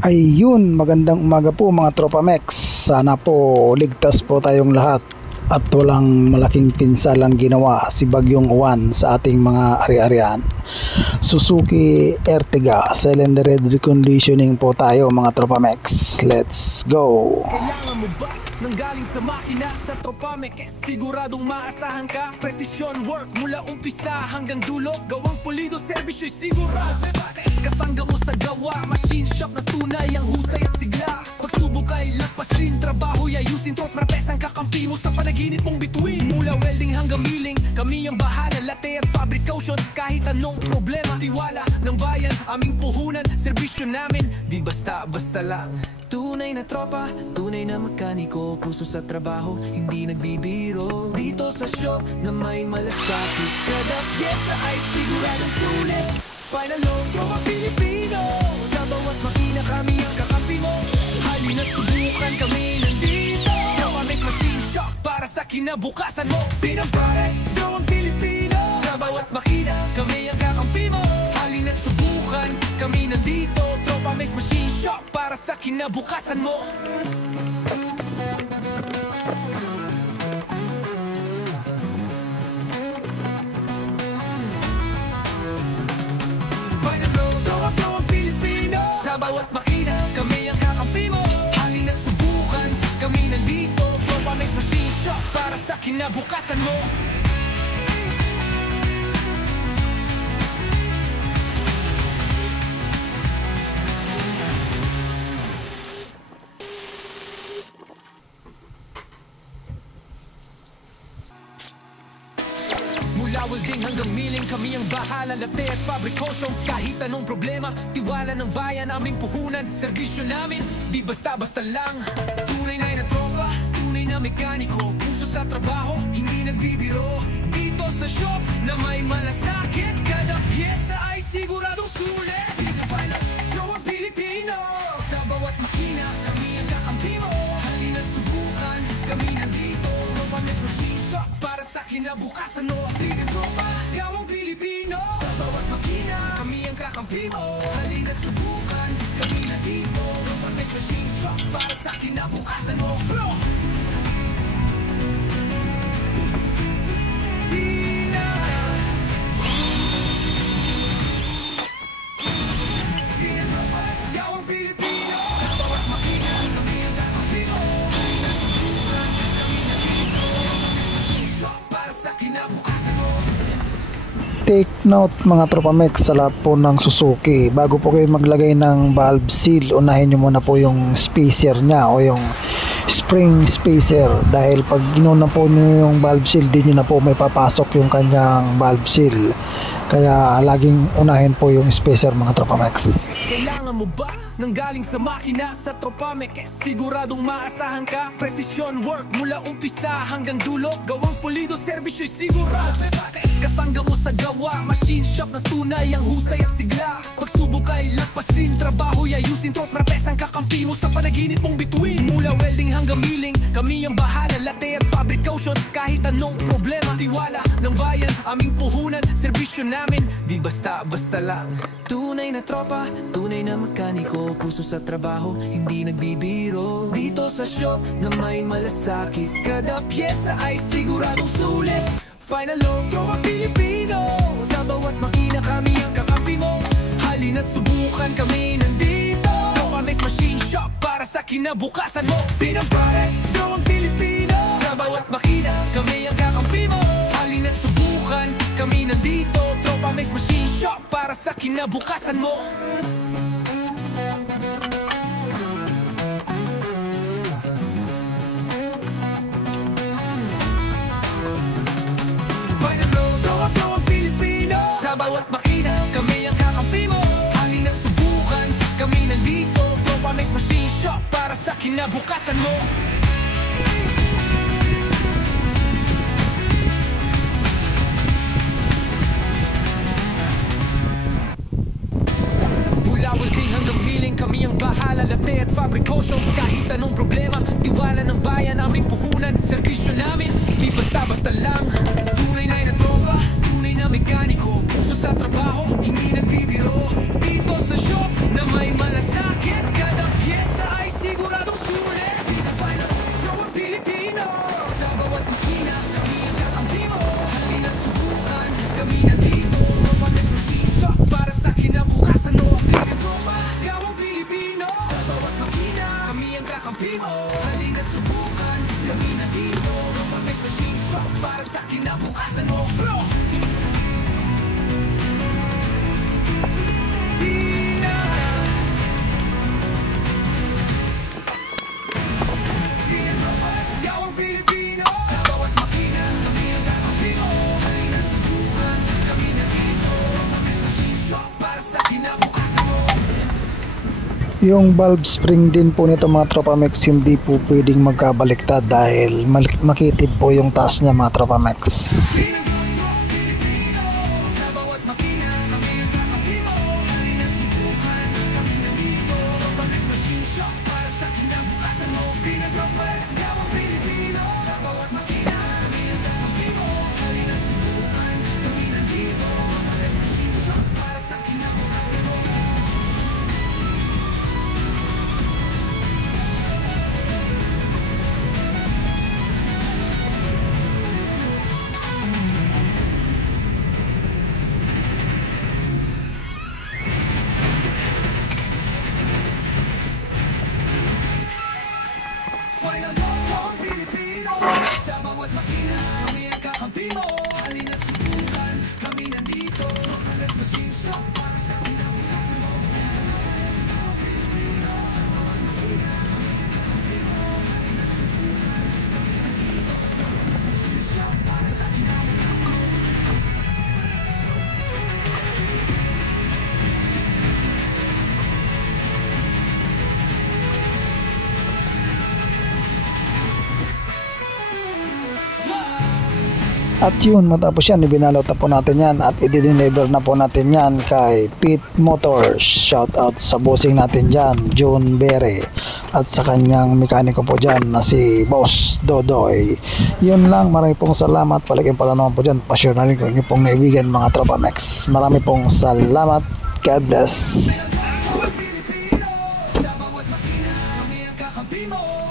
Ayun, magandang umaga po mga Tropa Mex. Sana po ligtas po tayong lahat at walang malaking pinsalang ginawa si Bagyong Juan sa ating mga ari-arian. Suzuki Ertiga cylinder head reconditioning po tayo mga Tropa Mex. Let's go! Kailangan mo ba nang galing sa makina sa Tropa Mex? Siguradong maasahan ka. Precision work mula umpisa hanggang dulo. Gawang pulido, servisyo'y sigurado. Kasangga mo sa gawa, machine shop na tunay ang husay at sigla. Pagsubok ay lagpasin, trabaho'y ayusin. Tro't marapes ang kakampi mo sa panaginip mong bituin. Mula welding hanggang milling, kami ang bahala. Latte at fabrication, kahit anong problema. Tiwala ng bayan, aming puhunan. Serbisyo namin, di basta-basta lang. Tunay na tropa, tunay na mekaniko. Puso sa trabaho, hindi nagbibiro. Dito sa shop na may malasakit, kada pyesa ay siguradong sulit. Final load, tropa Pilipino. Sa bawat makina kami ang kakampi mo. Halina't subukan, kami nandito. Tropa Mex Machine Shop para sa kinabukasan mo. Pinang product, gawang Pilipino. Sa bawat makina kami ang kakampi mo. Halina't subukan, kami nandito. Tropa Mex Machine Shop para sa kinabukasan mo. Sa bawat makina, kami ang kakampi mo. Halina't subukan, kami nandito. Tropa Mex Machine Shop para sa kinabukasan mo. Mula welding hanggang milling, kami ang bahala. Latte at fabrication, kahit anong problema. Tiwala ng bayan, aming puhunan. Serbisyo namin, di basta-basta lang. Tunay na tropa, tunay na mekaniko. Puso sa trabaho, hindi nagbibiro. Dito sa shop na may malasakit, kada pyesa ay siguradong sulit. Tropa Pilipino. Sa bawat makina, kami ang kakampi mo. Halina't subukan, kami nandito. Tropa Mex Machine Shop para sa kinabukasan mo. Gawang Pilipino. Sa bawat makina, kami ang kakampi mo. Halina't subukan, kami nandito. Tropa Mex Machine Shop para sa kinabukasan mo. Sina Gawang Pilipino. Sa bawat makina, kami ang kakampi mo. Halina't subukan, kami nandito. Tropa Mex Machine Shop para sa kinabukasan mo. Take note mga Tropa Mex sa lahat po ng Suzuki, bago po kayo maglagay ng valve seal, unahin nyo muna po yung spacer nya o yung spring spacer, dahil pag inuna po nyo yung valve seal, di nyo na po may papasok yung kanyang valve seal. Kaya laging unahin po yung spacer mga Tropa Mex. Kailangan mo ba nang galing sa makina sa Tropa Mex? Siguradong maasahan ka. Precision work mula umpisa hanggang dulo. Gawang pulido, servisyo'y sigurado. Kasangga mo sa gawa, machine shop na tunay ang husay at sigla. Pagsubok ay lagpasin, trabaho'y ayusin. Tro't marapes ang kakampi mo sa panaginip mong bituin. Mula welding hanggang milling, kami ang bahala. Latte at fabrication, kahit anong problema. Tiwala ng bayan, aming puhunan. Serbisyo namin, di basta-basta lang. Tunay na tropa, tunay na mekaniko. Puso sa trabaho, hindi nagbibiro. Dito sa shop na may malasakit, kada pyesa ay siguradong sulit. Final load, tropa Pilipino. Sa bawat makina kami ang kakampi mo. Halina't subukan, kami nandito. Tropa Mex Machine Shop para sa kinabukasan mo. Pinang product, gawang Pilipino. Sa bawat makina kami ang kakampi mo. Halina't subukan, kami nandito. Tropa Mex Machine Shop para sa kinabukasan mo. Sa bawat makina, kami ang kakampi mo. Halina't subukan, kami nandito. Tropa Mex Machine Shop para sa kinabukasan mo. Mula welding hanggang milling, kami ang bahala. Latte at fabrication, kahit anong problema. Tiwala ng bayan, aming puhunan. Serbisyo namin, di basta-basta lang. Tunay na tropa, tunay na mekaniko. Puso sa trabaho, hindi nagbibiro. Dito sa shop na may malasakit, kada kakampi mo. Halina't subukan, kami nandito. Tropamex Machine Shop para sa kinabukasan mo, bro. Yung valve spring din po nito mga Tropamex hindi po pwedeng magkabaliktad dahil makitid po yung taas niya mga Tropamex. Final ang Pilipino. Sa bawat makina, kami ang kakampi mo. Halina't subukan, kami nandito. Tropamex Machine Shop para sa kinabukasan mo. At yun, matapos yan, ibinalot na po natin yan at i-deliver na po natin yan kay Pete Motors. Shout out sa bossing natin dyan, John Berry, at sa kanyang mekaniko po dyan na si Boss Dodoy. Yun lang, marami pong salamat. Palaking pala naman po dyan, pa-share na rin kung inyo pong naibigan mga Tropamex. Marami pong salamat. God bless. Sa bawat makina, sa bawat makina, kami ang kakampi mo.